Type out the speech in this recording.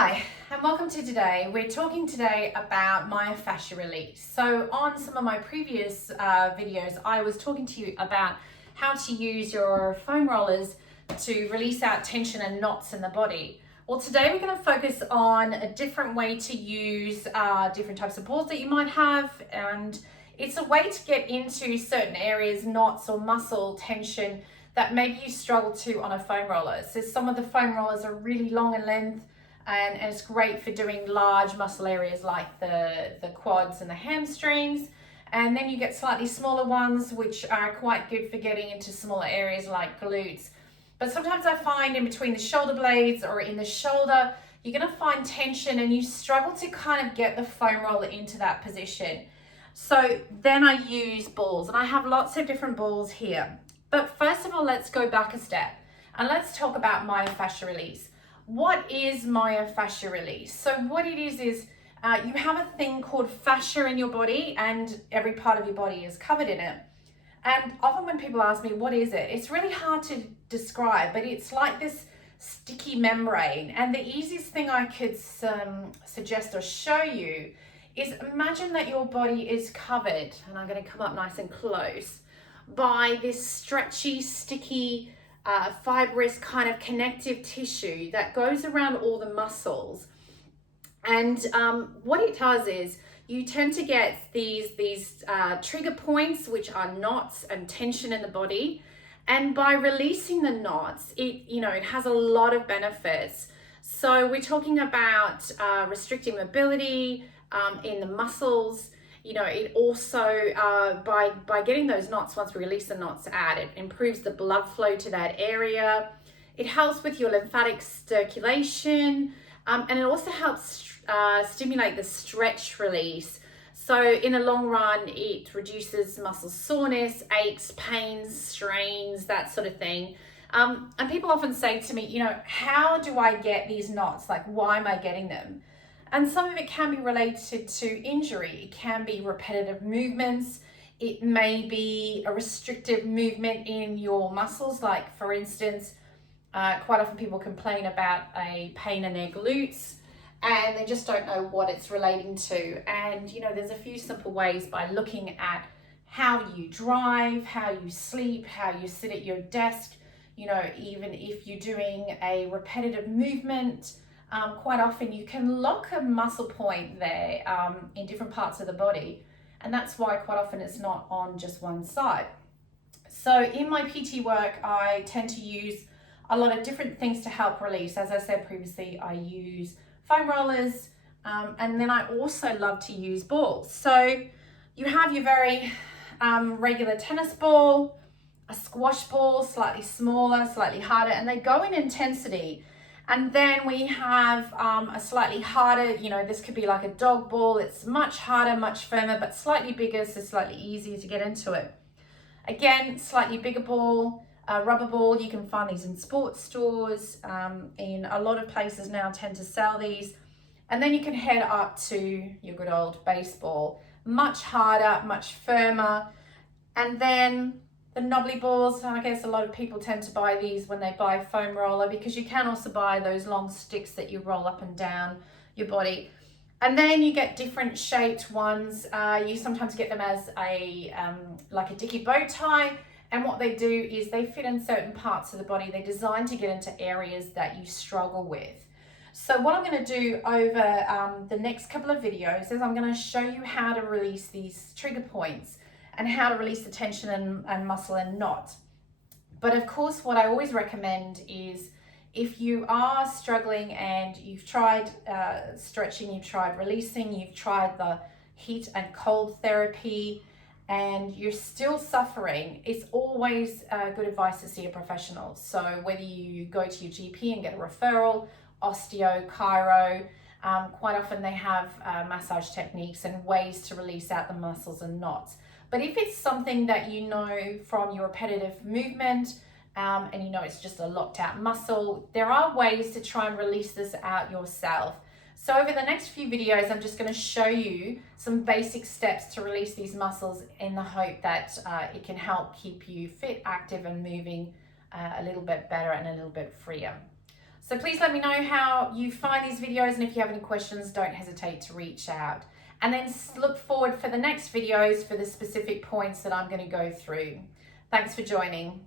Hi, and welcome to today. We're talking today about myofascial release. So on some of my previous videos, I was talking to you about how to use your foam rollers to release out tension and knots in the body. Well, today we're going to focus on a different way to use different types of balls that you might have, and it's a way to get into certain areas, knots or muscle tension that maybe you struggle to on a foam roller. So some of the foam rollers are really long in length, and it's great for doing large muscle areas like the quads and the hamstrings. And then you get slightly smaller ones, which are quite good for getting into smaller areas like glutes. But sometimes I find in between the shoulder blades or in the shoulder, you're gonna find tension and you struggle to kind of get the foam roller into that position. So then I use balls, and I have lots of different balls here. But first of all, let's go back a step and let's talk about myofascial release. What is myofascial release? So what it is you have a thing called fascia in your body, and every part of your body is covered in it. And often when people ask me, what is it? It's really hard to describe, but it's like this sticky membrane. And the easiest thing I could suggest or show you is imagine that your body is covered, and I'm going to come up nice and close, by this stretchy, sticky, fibrous kind of connective tissue that goes around all the muscles. And what it does is you tend to get these trigger points, which are knots and tension in the body. And by releasing the knots, it has a lot of benefits. So we're talking about restricting mobility in the muscles. It also, by getting those knots, once we release the knots out, it improves the blood flow to that area. It helps with your lymphatic circulation, and it also helps stimulate the stretch release. So in the long run, it reduces muscle soreness, aches, pains, strains, that sort of thing. And people often say to me, how do I get these knots? Like, why am I getting them? And some of it can be related to injury. It can be repetitive movements. It may be a restrictive movement in your muscles. Like, for instance, quite often people complain about a pain in their glutes and they just don't know what it's relating to. And, there's a few simple ways by looking at how you drive, how you sleep, how you sit at your desk. Even if you're doing a repetitive movement, quite often you can lock a muscle point there in different parts of the body, and that's why quite often it's not on just one side. So in my PT work, I tend to use a lot of different things to help release. As I said previously, I use foam rollers, and then I also love to use balls. So you have your very regular tennis ball, a squash ball, slightly smaller, slightly harder, and they go in intensity. And then we have a slightly harder, this could be like a dog ball. It's much harder, much firmer, but slightly bigger, so slightly easier to get into it. Again, slightly bigger ball, rubber ball. You can find these in sports stores. In a lot of places now tend to sell these. And then you can head up to your good old baseball. Much harder, much firmer. And then the knobbly balls, and I guess a lot of people tend to buy these when they buy a foam roller, because you can also buy those long sticks that you roll up and down your body. And then you get different shaped ones. You sometimes get them as like a dicky bow tie. And what they do is they fit in certain parts of the body. They're designed to get into areas that you struggle with. So what I'm going to do over the next couple of videos is I'm going to show you how to release these trigger points and how to release the tension and muscle and knot. But of course, what I always recommend is if you are struggling and you've tried stretching, you've tried releasing, you've tried the heat and cold therapy, and you're still suffering, it's always good advice to see a professional. So whether you go to your GP and get a referral, osteo, chiro, quite often they have massage techniques and ways to release out the muscles and knots. But if it's something that you know from your repetitive movement, and it's just a locked out muscle, there are ways to try and release this out yourself. So over the next few videos, I'm just going to show you some basic steps to release these muscles in the hope that it can help keep you fit, active, and moving a little bit better and a little bit freer. So please let me know how you find these videos, and if you have any questions, don't hesitate to reach out. And then look forward for the next videos for the specific points that I'm going to go through. Thanks for joining.